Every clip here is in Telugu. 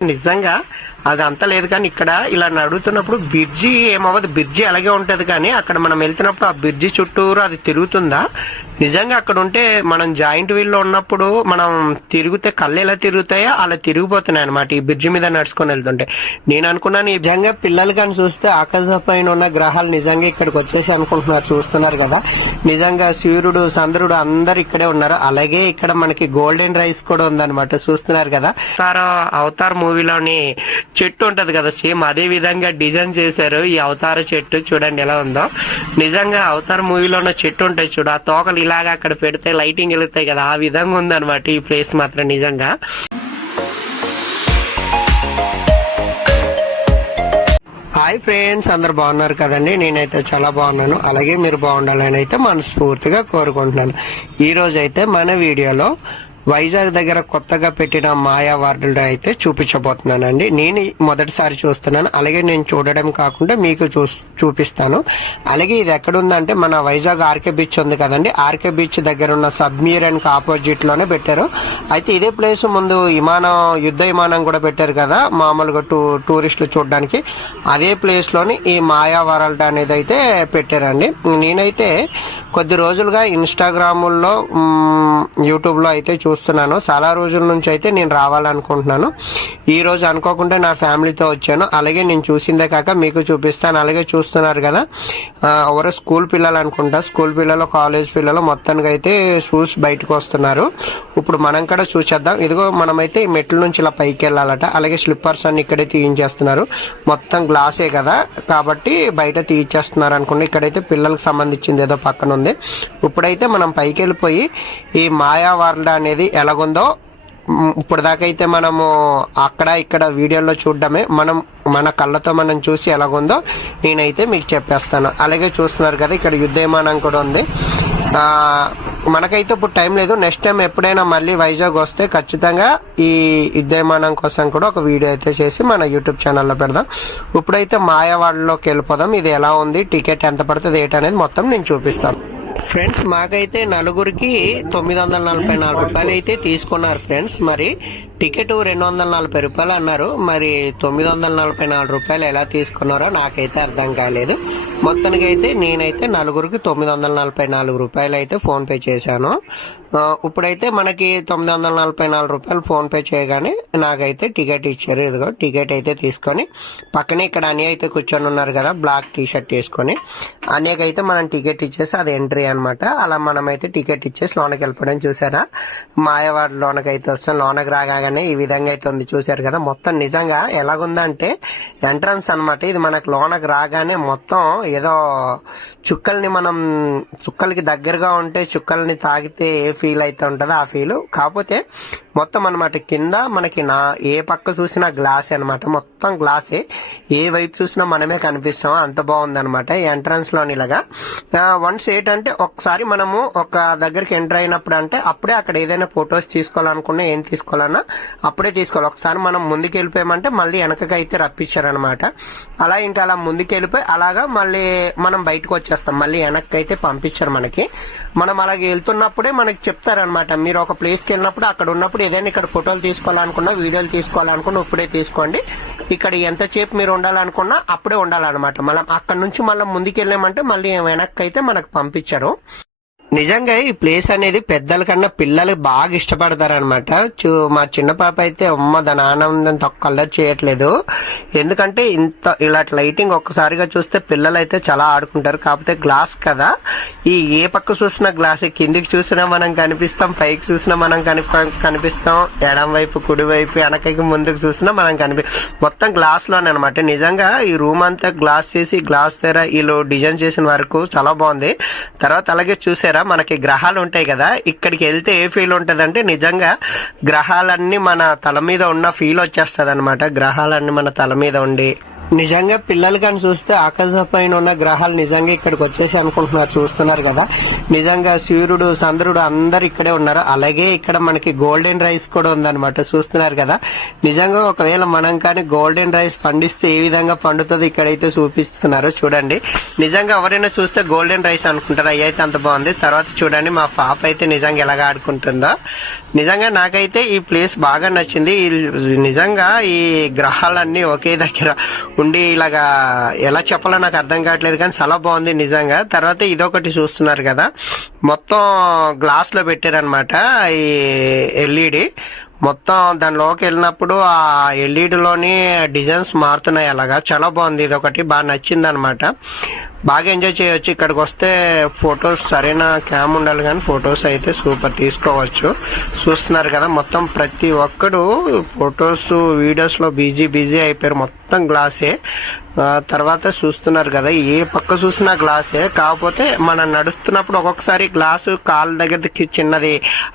నిజంగా అది అంత లేదు కానీ ఇక్కడ ఇలా నడుగుతున్నప్పుడు బ్రిడ్జి ఏమవ్వదు. బ్రిడ్జి అలాగే ఉంటది కానీ అక్కడ మనం వెళ్తున్నప్పుడు ఆ బ్రిడ్జి చుట్టూరు అది తిరుగుతుందా? నిజంగా అక్కడ ఉంటే మనం జాయింట్ వీల్లో ఉన్నప్పుడు మనం తిరిగితే కళ్ళు ఎలా తిరుగుతాయో అలా తిరిగిపోతున్నాయి అనమాట ఈ బ్రిడ్జి మీద నడుచుకొని వెళ్తుంటే. నేను అనుకున్నాను నిజంగా పిల్లలు కానీ చూస్తే ఆకాశ పైన ఉన్న గ్రహాలు నిజంగా ఇక్కడికి వచ్చేసి అనుకుంటున్నారు చూస్తున్నారు కదా. నిజంగా సూర్యుడు చంద్రుడు అందరు ఇక్కడే ఉన్నారు. అలాగే ఇక్కడ మనకి గోల్డెన్ రైస్ కూడా ఉందన్నమాట చూస్తున్నారు కదా. అవతార అవతార్ మూవీలోని చెట్టు ఉంటది కదా సేమ్ అదే విధంగా డిజైన్ చేశారు. ఈ అవతార చెట్టు చూడండి ఎలా ఉందో. నిజంగా అవతార్ మూవీలో ఉన్న చెట్టు ఉంటాయి చూడు ఆ తోకలు ఇలాగా అక్కడ పెడితే లైటింగ్ వెలుగుతాయి కదా ఆ విధంగా ఉందన్నమాట ఈ ప్లేస్ మాత్రం నిజంగా. హాయ్ ఫ్రెండ్స్ అందరు బాగున్నారు కదండి? నేనైతే చాలా బాగున్నాను. అలాగే మీరు బాగుండాలని అయితే మనస్ఫూర్తిగా కోరుకుంటున్నాను. ఈరోజైతే అయితే మన వీడియోలో వైజాగ్ దగ్గర కొత్తగా పెట్టిన మాయా వార్డులు అయితే చూపించబోతున్నానండి. నేను మొదటిసారి చూస్తున్నాను. అలాగే నేను చూడడం కాకుండా మీకు చూ చూపిస్తాను. అలాగే ఇది ఎక్కడుందంటే మన వైజాగ్ ఆర్కే బీచ్ ఉంది కదండి. ఆర్కే బీచ్ దగ్గర ఉన్న సబ్మీరన్కి ఆపోజిట్లోనే పెట్టారు. అయితే ఇదే ప్లేస్ ముందు విమానం యుద్ధ విమానం కూడా పెట్టారు కదా మామూలుగా టూ టూరిస్టులు చూడడానికి. అదే ప్లేస్లోని ఈ మాయా వరల్డ్ అనేది అయితే పెట్టారండి. నేనైతే కొద్ది రోజులుగా ఇన్స్టాగ్రాముల్లో యూట్యూబ్లో అయితే చూస్తున్నాను చాలా రోజుల నుంచి అయితే నేను రావాలనుకుంటున్నాను. ఈ రోజు అనుకోకుండా నా ఫ్యామిలీతో వచ్చాను. అలాగే నేను చూసిందే కాక మీకు చూపిస్తాను. అలాగే చూస్తున్నారు కదా. ఎవరో స్కూల్ పిల్లలు అనుకుంటా. స్కూల్ పిల్లలు కాలేజ్ పిల్లలు మొత్తానికి అయితే షూస్ బయటకు వస్తున్నారు. ఇప్పుడు మనం కూడా చూసేద్దాం. ఇదిగో మనమైతే ఈ మెట్ల నుంచి ఇలా పైకి వెళ్ళాలట. అలాగే స్లిప్పర్స్ అన్ని ఇక్కడే తీయించేస్తున్నారు. మొత్తం గ్లాసే కదా. కాబట్టి బయట తీయించేస్తున్నారు అనుకుంటే ఇక్కడైతే పిల్లలకు సంబంధించింది ఏదో పక్కన ఉంది. ఇప్పుడైతే మనం పైకి వెళ్ళిపోయి ఈ మాయా వరల్డ్ అనేది ఎలాగుందో. ఇప్పుడు దాకా అయితే మనము అక్కడ ఇక్కడ వీడియోలో చూడడమే. మనం మన కళ్ళతో మనం చూసి ఎలాగుందో నేనైతే మీకు చెప్పేస్తాను. అలాగే చూస్తున్నారు కదా ఇక్కడ యుద్ధ విమానం కూడా ఉంది. మనకైతే ఇప్పుడు టైం లేదు. నెక్స్ట్ టైం ఎప్పుడైనా మళ్ళీ వైజాగ్ వస్తే ఖచ్చితంగా ఈ యుద్ధ విమానం కోసం కూడా ఒక వీడియో అయితే చేసి మన యూట్యూబ్ ఛానల్లో పెడదాం. ఇప్పుడైతే మాయవాడలోకి వెళ్ళిపోదాం. ఇది ఎలా ఉంది? టికెట్ ఎంత పడుతుంది? ఏంటనేది మొత్తం నేను చూపిస్తాను. ఫ్రెండ్స్ మాకైతే నలుగురికి తొమ్మిది వందల నలభై నాలుగు రూపాయలు అయితే తీసుకున్నారు ఫ్రెండ్స్. మరి టికెట్ రెండు వందల నలభై రూపాయలు అన్నారు. మరి తొమ్మిది వందల నలభై నాలుగు రూపాయలు ఎలా తీసుకున్నారో నాకైతే అర్థం కాలేదు. మొత్తానికి అయితే నేనైతే నలుగురికి తొమ్మిది వందల నలభై నాలుగు రూపాయలు అయితే ఫోన్ పే చేశాను. ఇప్పుడైతే మనకి తొమ్మిది వందల నలభై నాలుగు రూపాయలు ఫోన్పే చేయగానే నాకైతే టికెట్ ఇచ్చారు. ఇదిగో టికెట్ అయితే తీసుకొని పక్కనే ఇక్కడ అని అయితే కూర్చొని ఉన్నారు కదా బ్లాక్ టీ షర్ట్ వేసుకొని. అనేకైతే మనం టికెట్ ఇచ్చేసి అది ఎంట్రీ అన్నమాట. అలా మనం అయితే టికెట్ ఇచ్చేసి లోనకి వెళ్ళిపోవడం చూసారా? మాయవాడ లోనకి అయితే వస్తాం. లోనకి రాగానే ఈ విధంగా అయితే ఉంది. చూశారు కదా మొత్తం నిజంగా ఎలాగుందంటే ఎంట్రన్స్ అన్నమాట. ఇది మనకు లోనకి రాగానే మొత్తం ఏదో చుక్కల్ని మనం చుక్కలకి దగ్గరగా ఉంటే చుక్కల్ని తాగితే ఏ ఫీల్ అయితే ఉంటుందో ఆ ఫీల్ కాకపోతే మొత్తం అన్నమాట కింద మనకి నా ఏ పక్క చూసినా గ్లాస్ అనమాట మొత్తం మొత్తం గ్లాసే ఏ. వైపు చూసినా మనమే కనిపిస్తాం. అంత బాగుందనమాట ఎంట్రన్స్ ఇలాగా. వన్స్ ఏంటంటే ఒకసారి మనము ఒక దగ్గరికి ఎంటర్ అయినప్పుడు అంటే అప్పుడే అక్కడ ఏదైనా ఫొటోస్ తీసుకోవాలనుకున్నా ఏం తీసుకోవాలన్నా అప్పుడే తీసుకోవాలి. ఒకసారి మనం ముందుకు వెళ్ళిపోయామంటే మళ్ళీ వెనకకి అయితే రప్పించారనమాట అలా ఇంకా అలా ముందుకు వెళ్ళిపోయి అలాగా మళ్ళీ మనం బయటకు వచ్చేస్తాం. మళ్ళీ వెనక్కి అయితే పంపించారు మనకి. మనం అలాగే వెళ్తున్నప్పుడే మనకి చెప్తారనమాట మీరు ఒక ప్లేస్కి వెళ్ళినప్పుడు అక్కడ ఉన్నప్పుడు ఏదైనా ఇక్కడ ఫోటోలు తీసుకోవాలనుకున్నా వీడియోలు తీసుకోవాలనుకున్నా ఇప్పుడే తీసుకోండి. ఇక్కడ ఎంతసేపు మీరు ఉండాలనుకున్నా అప్పుడే ఉండాలన్నమాట. మనం అక్కడ నుంచి మళ్ళీ ముందుకెళ్ళామంటే మళ్ళీ వెనక్కి అయితే మనకు పంపించరు. నిజంగా ఈ ప్లేస్ అనేది పెద్దల కన్నా పిల్లలు బాగా ఇష్టపడతారనమాట మా చిన్న పాప అయితే అమ్మ దాని ఆనందం కలర్ చేయట్లేదు. ఎందుకంటే ఇంత ఇలాంటి లైటింగ్ ఒక్కసారిగా చూస్తే పిల్లలు అయితే చాలా ఆడుకుంటారు. కాకపోతే గ్లాస్ కదా. ఈ ఏ పక్క చూసినా గ్లాస్ కిందికి చూసినా మనం కనిపిస్తాం పైకి చూసినా మనం కనిపిస్తాం. ఎడం వైపు కుడి వైపు వెనకకి ముందుకు చూసినా మనం కనిపి మొత్తం గ్లాస్లోనే అనమాట నిజంగా ఈ రూమ్ అంతా గ్లాస్ చేసి గ్లాస్ తెర వీళ్ళు డిజైన్ చేసిన వరకు చాలా బాగుంది. తర్వాత అలాగే చూసారా? మనకి గ్రహాలు ఉంటాయి కదా ఇక్కడికి వెళ్తే ఏ ఫీల్ ఉంటదంటే నిజంగా గ్రహాలన్నీ మన తల మీద ఉన్న ఫీల్ వచ్చేస్తుంది అనమాట గ్రహాలన్నీ మన తల మీద ఉండి నిజంగా పిల్లలు కానీ చూస్తే ఆకాశం పైన ఉన్న గ్రహాలు నిజంగా ఇక్కడికి వచ్చేసి అనుకుంటున్నారు చూస్తున్నారు కదా. నిజంగా సూర్యుడు చంద్రుడు అందరు ఇక్కడే ఉన్నారు. అలాగే ఇక్కడ మనకి గోల్డెన్ రైస్ కూడా ఉందన్నమాట చూస్తున్నారు కదా. నిజంగా ఒకవేళ మనం కానీ గోల్డెన్ రైస్ పండిస్తే ఏ విధంగా పండుతుంది ఇక్కడైతే చూపిస్తున్నారు. చూడండి. నిజంగా ఎవరైనా చూస్తే గోల్డెన్ రైస్ అనుకుంటారు అయ్యైతే అంత బాగుంది. తర్వాత చూడండి మా పాప అయితే నిజంగా ఎలాగ ఆడుకుంటుందో. నిజంగా నాకైతే ఈ ప్లేస్ బాగా నచ్చింది. ఈ- నిజంగా ఈ గ్రహాలన్నీ ఒకే దగ్గర ఉండి ఇలాగా ఎలా చెప్పాలో నాకు అర్థం కావట్లేదు కానీ చాలా బాగుంది నిజంగా. తర్వాత ఇదొకటి చూస్తున్నారు కదా. మొత్తం గ్లాస్లో పెట్టారనమాట ఈ ఎల్ఈడి. మొత్తం దానిలోకి వెళ్ళినప్పుడు ఆ ఎల్ఈడిలోని డిజైన్స్ మారుతున్నాయి అలాగా. చాలా బాగుంది ఇది ఒకటి బాగా నచ్చింది అనమాట బాగా ఎంజాయ్ చేయొచ్చు. ఇక్కడికి వస్తే ఫొటోస్ సరైన క్యామ్ ఉండాలి కానీ ఫొటోస్ అయితే సూపర్. తీసుకోవచ్చు. చూస్తున్నారు కదా మొత్తం ప్రతి ఒక్కడు ఫొటోస్ వీడియోస్లో బిజీ బిజీ అయిపోయారు మొత్తం. మొత్తం గ్లాసే. తర్వాత చూస్తున్నారు కదా ఏ పక్క చూసినా గ్లాసే. కాకపోతే మనం నడుస్తున్నప్పుడు ఒక్కొక్కసారి గ్లాసు కాలు దగ్గరికి చిన్నది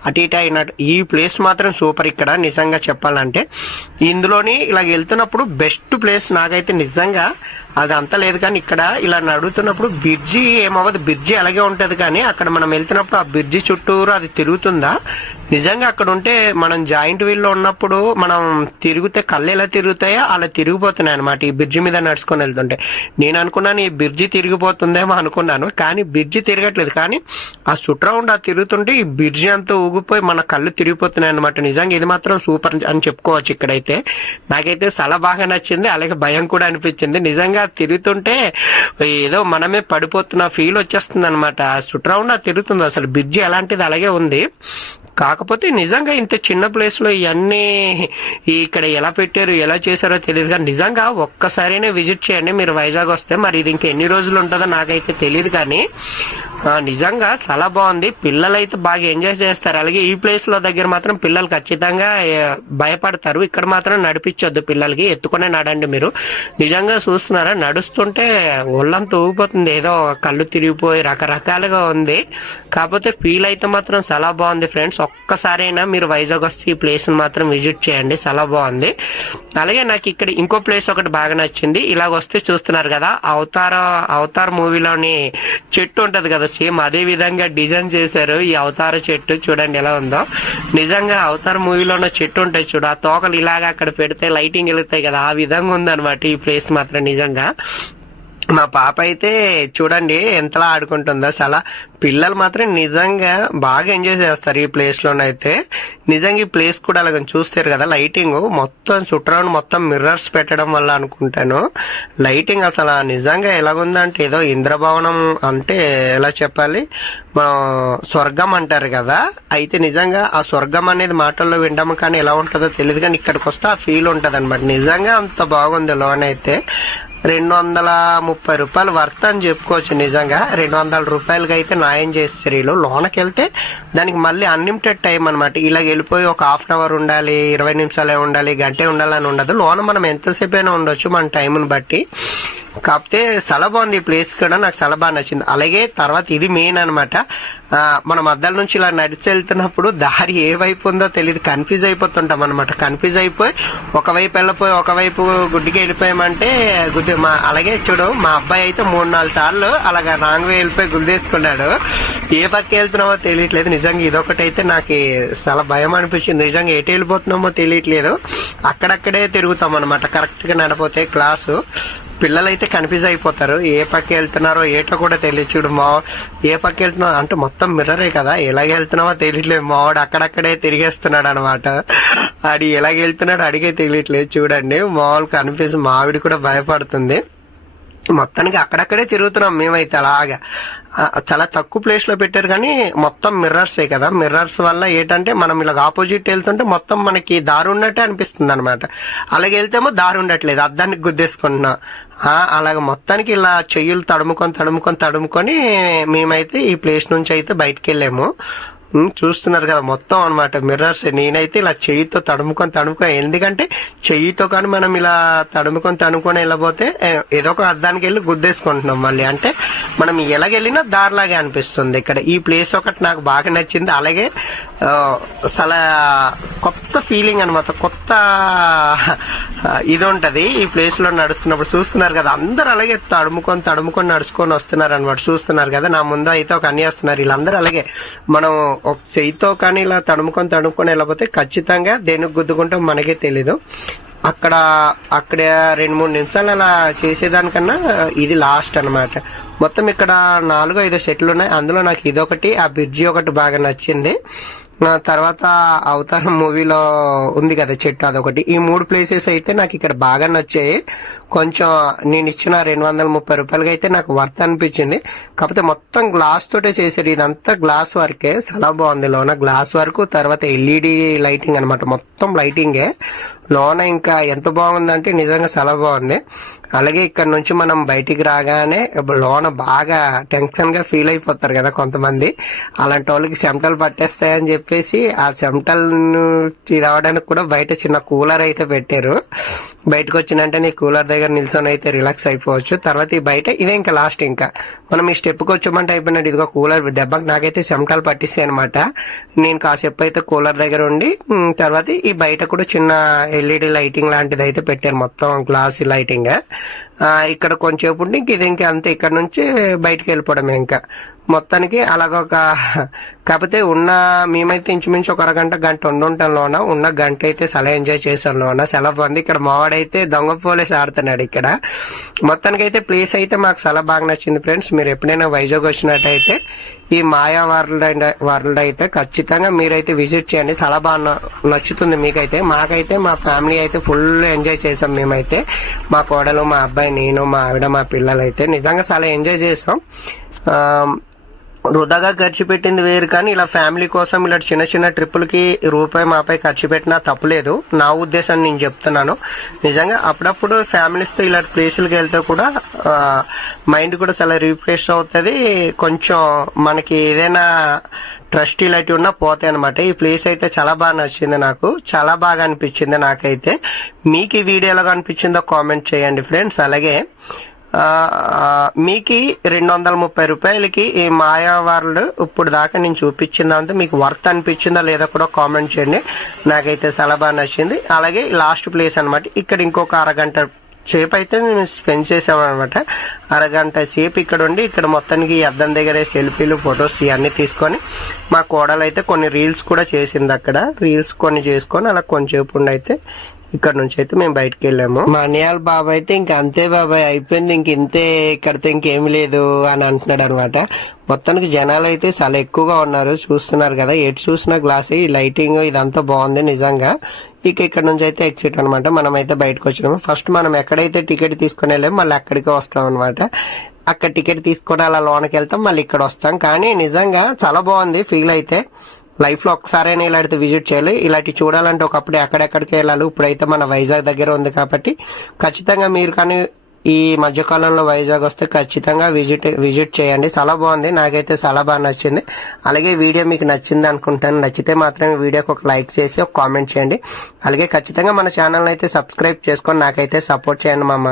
అటు ఇటు అయినట్టు ఈ ప్లేస్ మాత్రం సూపర్ ఇక్కడ నిజంగా చెప్పాలంటే. ఇందులోని ఇలా వెళ్తున్నప్పుడు బెస్ట్ ప్లేస్ నాకైతే నిజంగా అది అంత లేదు కానీ ఇక్కడ ఇలా నడుతున్నప్పుడు బ్రిడ్జి ఏమవ్వదు. బ్రిడ్జి అలాగే ఉంటుంది కానీ అక్కడ మనం వెళ్తున్నప్పుడు ఆ బ్రిడ్జి చుట్టూరు అది తిరుగుతుందా? నిజంగా అక్కడ ఉంటే మనం జాయింట్ వీల్లో ఉన్నప్పుడు మనం తిరిగితే కళ్ళు ఎలా తిరుగుతాయో అలా తిరిగిపోతున్నాయి. అనమాట ఈ బ్రిడ్జి మీద నడుచుకొని వెళ్తుంటే. నేను అనుకున్నాను ఈ బ్రిడ్జి తిరిగిపోతుందేమో అనుకున్నాను కానీ బ్రిడ్జి తిరగట్లేదు. కానీ ఆ సుట్రౌండ్ ఆ తిరుగుతుంటే ఈ బ్రిడ్జి అంతా ఊగిపోయి మన కళ్ళు తిరిగిపోతున్నాయి అనమాట నిజంగా ఇది మాత్రం సూపర్ అని చెప్పుకోవచ్చు ఇక్కడైతే. నాకైతే చాలా బాగా నచ్చింది అలాగే భయం కూడా అనిపించింది. నిజంగా తిరుగుతుంటే ఏదో మనమే పడిపోతున్న ఫీల్ వచ్చేస్తుంది అనమాట చుట్రౌండ్ ఆ తిరుగుతుంది అసలు బ్రిడ్జి ఎలాంటిది అలాగే ఉంది. కాకపోతే నిజంగా ఇంత చిన్న ప్లేస్లో ఇవన్నీ ఇక్కడ ఎలా పెట్టారు ఎలా చేశారో తెలియదు కానీ నిజంగా ఒక్కసారైనా విజిట్ చేయండి. మీరు వైజాగ్ వస్తే మరి ఇది ఇంకా ఎన్ని రోజులు ఉంటుందో నాకైతే తెలియదు కానీ నిజంగా చాలా బాగుంది. పిల్లలు అయితే బాగా ఎంజాయ్ చేస్తారు. అలాగే ఈ ప్లేస్లో దగ్గర మాత్రం పిల్లలు ఖచ్చితంగా భయపడతారు. ఇక్కడ మాత్రం నడిపించొద్దు పిల్లలకి. ఎత్తుకునే నడండి మీరు. నిజంగా చూస్తున్నారా? నడుస్తుంటే ఒళ్ళంతా ఊగిపోతుంది. ఏదో కళ్ళు తిరిగిపోయి రకరకాలుగా ఉంది. కాకపోతే ఫీల్ అయితే మాత్రం చాలా బాగుంది ఫ్రెండ్స్. ఒక్కసారైనా మీరు వైజాగ్ వస్తే ఈ ప్లేస్ మాత్రం విజిట్ చేయండి. చాలా బాగుంది. అలాగే నాకు ఇక్కడ ఇంకో ప్లేస్ ఒకటి బాగా నచ్చింది. ఇలాగ వస్తే చూస్తున్నారు కదా అవతార అవతార్ మూవీలోని చెట్టు ఉంటది కదా సేమ్ అదే విధంగా డిజైన్ చేశారు. ఈ అవతార చెట్టు చూడండి ఎలా ఉందో. నిజంగా అవతార మూవీలో ఉన్న చెట్టు ఉంటాయి చూడు. ఆ తోకలు ఇలాగా అక్కడ పెడితే లైటింగ్ వెలుగుతాయి కదా. ఆ విధంగా ఉందన్నమాట ఈ ప్లేస్ మాత్రం నిజంగా. మా పాప అయితే చూడండి ఎంతలా ఆడుకుంటుందో చాలా పిల్లలు మాత్రం నిజంగా బాగా ఎంజాయ్ చేస్తారు ఈ ప్లేస్లోనైతే నిజంగా ఈ ప్లేస్ కూడా అలాగ చూస్తారు కదా లైటింగ్ మొత్తం చుట్టరౌండ్ మొత్తం మిర్రర్స్ పెట్టడం వల్ల అనుకుంటాను. లైటింగ్ అసలు నిజంగా ఎలాగుందంటే ఏదో ఇంద్రభవనం అంటే ఎలా చెప్పాలి? మనం స్వర్గం అంటారు కదా అయితే నిజంగా ఆ స్వర్గం అనేది మాటల్లో వినడం కానీ ఎలా ఉంటుందో తెలియదు కానీ ఇక్కడికి వస్తే ఆ ఫీల్ ఉంటుంది అనమాట నిజంగా అంత బాగుంది లోన్ అయితే రెండు వందల ముప్పై రూపాయలు వర్త్ అని చెప్పుకోవచ్చు నిజంగా. రెండు వందల రూపాయలకి అయితే న్యాయం చేసే స్త్రీలు లోనకి వెళ్తే దానికి మళ్ళీ అన్లిమిటెడ్ టైం అనమాట ఇలా వెళ్ళిపోయి ఒక హాఫ్ అన్ అవర్ ఉండాలి ఇరవై నిమిషాలే ఉండాలి గంటే ఉండాలని ఉండదు. లోన మనం ఎంతసేపు అయినా ఉండొచ్చు మన టైంని బట్టి. కాకపోతే చాలా బాగుంది ప్లేస్ కూడా. నాకు చాలా బాగా నచ్చింది. అలాగే తర్వాత ఇది మెయిన్ అనమాట మనం అద్దాల నుంచి ఇలా నడిచి వెళ్తున్నప్పుడు దారి ఏ వైపు ఉందో తెలియదు కన్ఫ్యూజ్ అయిపోతుంటాం అనమాట కన్ఫ్యూజ్ అయిపోయి ఒకవైపు వెళ్ళిపోయి ఒకవైపు గుడ్డికి వెళ్ళిపోయామంటే గుడ్డి మా అలాగే చూడు మా అబ్బాయి అయితే మూడు నాలుగు సార్లు అలాగా రాంగ్ వే వెళ్ళిపోయి గుద్దేసుకున్నాడు ఏ పక్క వెళ్తున్నామో తెలియట్లేదు. నిజంగా ఇదొకటి అయితే నాకు చాలా భయం అనిపించింది. నిజంగా ఎటు వెళ్ళిపోతున్నామో తెలియట్లేదు. అక్కడక్కడే తిరుగుతాం అనమాట కరెక్ట్గా నడిపోతే క్లాసు పిల్లలైతే కన్ఫ్యూజ్ అయిపోతారు. ఏ పక్క వెళ్తున్నారో ఏటో కూడా తెలియదు. చూడు మా ఏ పక్క వెళ్తున్నావు అంటే మొత్తం మిర్రరే కదా. ఎలాగ వెళ్తున్నావో తెలియట్లేదు. మావాడు అక్కడక్కడే తిరిగేస్తున్నాడు అనమాట అది ఎలాగ వెళ్తున్నాడు అడిగే తెలియట్లేదు. చూడండి మామూలు కన్ఫ్యూజ్ మావిడి కూడా భయపడుతుంది. మొత్తానికి అక్కడక్కడే తిరుగుతున్నాం మేమైతే అలాగా. చాలా తక్కువ ప్లేస్లో పెట్టారు కానీ మొత్తం మిర్రర్సే కదా. మిర్రర్స్ వల్ల ఏంటంటే మనం ఇలా ఆపోజిట్ వెళ్తుంటే మొత్తం మనకి దారి ఉన్నట్టే అనిపిస్తుంది అనమాట అలాగే వెళ్తేమో దారి ఉండట్లేదు. అద్దానికి గుద్దేసుకుంటున్నా. అలాగే మొత్తానికి ఇలా చెయ్యులు తడుముకొని తడుముకొని తడుముకొని మేమైతే ఈ ప్లేస్ నుంచి అయితే బయటకు వెళ్ళాము. చూస్తున్నారు కదా మొత్తం అన్నమాట. మిర్రర్స్ నేనైతే ఇలా చెయ్యితో తడుముకొని తడుముకొని ఎందుకంటే చెయ్యితో కానీ మనం ఇలా తడుముకొని తడుముకొని వెళ్ళబోతే ఏదో ఒక అద్దానికి వెళ్ళి గుద్దేసుకుంటున్నాం మళ్ళీ. అంటే మనం ఎలాగెళ్ళినా దారిలాగే అనిపిస్తుంది. ఇక్కడ ఈ ప్లేస్ ఒకటి నాకు బాగా నచ్చింది. అలాగే చాలా కొత్త ఫీలింగ్ అనమాట కొత్త ఇది ఉంటది ఈ ప్లేస్లో నడుస్తున్నప్పుడు చూస్తున్నారు కదా అందరు అలాగే తడుముకొని తడుముకొని నడుచుకొని వస్తున్నారు అనమాట చూస్తున్నారు కదా నా ముందు అయితే ఒక అన్ని వస్తున్నారు. వీళ్ళందరూ అలాగే మనం ఒక చేయితో కానీ ఇలా తడుముకొని తడుముకొని వెళ్ళకపోతే ఖచ్చితంగా దేనికి గుద్దుకుంటాం మనకే తెలీదు. అక్కడ అక్కడ రెండు మూడు నిమిషాలు అలా చేసేదానికన్నా ఇది లాస్ట్ అన్నమాట. మొత్తం ఇక్కడ నాలుగు ఐదు సెట్లు ఉన్నాయి అందులో నాకు ఇదొకటి ఆ బ్రిడ్జి ఒకటి బాగా నచ్చింది. నా తర్వాత అవతారం మూవీలో ఉంది కదా చెట్టు అదొకటి. ఈ మూడు ప్లేసెస్ అయితే నాకు ఇక్కడ బాగా నచ్చాయి. కొంచెం నేను ఇచ్చిన రెండు వందల ముప్పై రూపాయలకి అయితే నాకు వర్త్ అనిపించింది. కాకపోతే మొత్తం గ్లాస్ తోటే చేశారు. ఇదంతా గ్లాస్ వర్కే చాలా బాగుంది. లోన గ్లాస్ వర్క్ తర్వాత ఎల్ఈడి లైటింగ్ అన్నమాట. మొత్తం లైటింగే లోన ఇంకా ఎంత బాగుందంటే నిజంగా చాలా బాగుంది. అలాగే ఇక్కడ నుంచి మనం బయటికి రాగానే లోన బాగా టెన్షన్గా ఫీల్ అయిపోతారు కదా కొంతమంది. అలాంటి వాళ్ళకి చెమటలు పట్టేస్తాయని చెప్పేసి ఆ చెమటలను రావడానికి కూడా బయట చిన్న కూలర్ అయితే పెట్టారు. బయటకు వచ్చినంటే నీ ఈ కూలర్ దగ్గర నిల్చొని అయితే రిలాక్స్ అయిపోవచ్చు. తర్వాత ఈ బయట ఇదే ఇంకా లాస్ట్ ఇంకా. మనం ఈ స్టెప్కి వచ్చామంటే అయిపోయినట్టు ఇదిగో కూలర్ దెబ్బకి నాకైతే చెమటలు పట్టిస్తాయి అనమాట నేను కాసేపు అయితే కూలర్ దగ్గర ఉండి తర్వాత ఈ బయట కూడా చిన్న ఎల్ఈడి లైటింగ్ లాంటిది అయితే పెట్టారు మొత్తం గ్లాస్ లైటింగ్ ఆ, ఇక్కడ కొంచెంసేపు ఉండి ఇంక ఇది ఇంకా అంతే ఇక్కడ నుంచి బయటికి వెళ్ళిపోవడమే ఇంకా. మొత్తానికి అలాగొక కాకపోతే ఉన్న మేమైతే ఇంచుమించు ఒక అరగంట గంట ఉండుంటాం లోన ఉన్న గంట అయితే చాలా ఎంజాయ్ చేశాను లోన. సెలవు ఉంది ఇక్కడ మావాడైతే దొంగ పోలీస్ ఆడుతున్నాడు ఇక్కడ. మొత్తానికి అయితే ప్లేస్ అయితే మాకు చాలా బాగా నచ్చింది ఫ్రెండ్స్. మీరు ఎప్పుడైనా వైజాగ్ వచ్చినట్టయితే ఈ మాయా వరల్డ్ అండ్ వరల్డ్ అయితే ఖచ్చితంగా మీరైతే విజిట్ చేయండి. చాలా బాగా నచ్చుతుంది మీకైతే. మాకైతే మా ఫ్యామిలీ అయితే ఫుల్ ఎంజాయ్ చేసాం మేమైతే. మా కోడలు మా అబ్బాయి నేను మా ఆవిడ మా పిల్లలు అయితే నిజంగా చాలా ఎంజాయ్ చేసాం వృధాగా ఖర్చు పెట్టింది వేరు కానీ ఇలా ఫ్యామిలీ కోసం ఇలా చిన్న చిన్న ట్రిప్పులకి రూపాయి మాపై ఖర్చు పెట్టినా తప్పులేదు. నా ఉద్దేశం నేను చెప్తున్నాను. నిజంగా అప్పుడప్పుడు ఫ్యామిలీస్తో ఇలా ప్లేసులకి వెళ్తే కూడా మైండ్ కూడా చాలా రిఫ్రెష్ అవుతుంది. కొంచెం మనకి ఏదైనా ట్రస్ట్ అయితే ఉన్నా పోతాయి అనమాట ఈ ప్లేస్ అయితే చాలా బాగా నచ్చింది నాకు. చాలా బాగా అనిపించింది నాకైతే. మీకు ఈ వీడియోలో అనిపించిందో కామెంట్ చేయండి ఫ్రెండ్స్. అలాగే మీకు రెండు వందల ముప్పై రూపాయలకి ఈ మాయా వరల్డ్ ఇప్పుడు దాకా నేను చూపించిందంతా మీకు వర్త్ అనిపించిందా లేదా కూడా కామెంట్ చేయండి. నాకైతే చాలా బాగా నచ్చింది. అలాగే లాస్ట్ ప్లేస్ అనమాట ఇక్కడ ఇంకొక అరగంట సేపు అయితే మేము స్పెండ్ చేసామన్నమాట. అరగంట సేపు ఇక్కడ ఉండి ఇక్కడ మొత్తానికి అద్దం దగ్గరే సెల్ఫీలు ఫొటోస్ ఇవన్నీ తీసుకొని మా కోడలు అయితే కొన్ని రీల్స్ కూడా చేసింది అక్కడ. రీల్స్ కొన్ని చేసుకొని అలా కొంచెంసేపు ఉండి అయితే ఇక్కడ నుంచి అయితే మేము బయటకు వెళ్ళాము. మా అన్నయ్యాల బాబాయ్ అయితే ఇంక అంతే బాబాయ్ అయిపోయింది. ఇంక ఇంతే ఇక్కడితే ఇంకేమి లేదు అని అంటున్నాడు అనమాట మొత్తానికి జనాలు అయితే చాలా ఎక్కువగా ఉన్నారు. చూస్తున్నారు కదా ఎటు చూసిన గ్లాస్ ఈ లైటింగ్ ఇదంతా బాగుంది నిజంగా. ఇక ఇక్కడ నుంచి అయితే ఎగ్జిట్ అనమాట మనం అయితే బయటకు వచ్చినాము. ఫస్ట్ మనం ఎక్కడైతే టికెట్ తీసుకుని వెళ్ళాము మళ్ళీ అక్కడికి వస్తాం అనమాట అక్కడ టికెట్ తీసుకొని అలా లోనకి వెళ్తాం మళ్ళీ ఇక్కడ వస్తాం. కానీ నిజంగా చాలా బాగుంది ఫీల్ అయితే. లైఫ్లో ఒకసారైనా ఇలాంటి విజిట్ చేయాలి. ఇలాంటి చూడాలంటే ఒకప్పుడు ఎక్కడెక్కడికి వెళ్ళాలి. ఇప్పుడైతే మన వైజాగ్ దగ్గర ఉంది కాబట్టి ఖచ్చితంగా మీరు కానీ ఈ మధ్యకాలంలో వైజాగ్ వస్తే ఖచ్చితంగా విజిట్ విజిట్ చేయండి. చాలా బాగుంది. నాకైతే చాలా బాగా నచ్చింది. అలాగే వీడియో మీకు నచ్చింది అనుకుంటాను. నచ్చితే మాత్రం వీడియోకి ఒక లైక్ చేసి ఒక కామెంట్ చేయండి. అలాగే ఖచ్చితంగా మన ఛానల్ అయితే సబ్స్క్రైబ్ చేసుకొని నాకైతే సపోర్ట్ చేయండి మామ.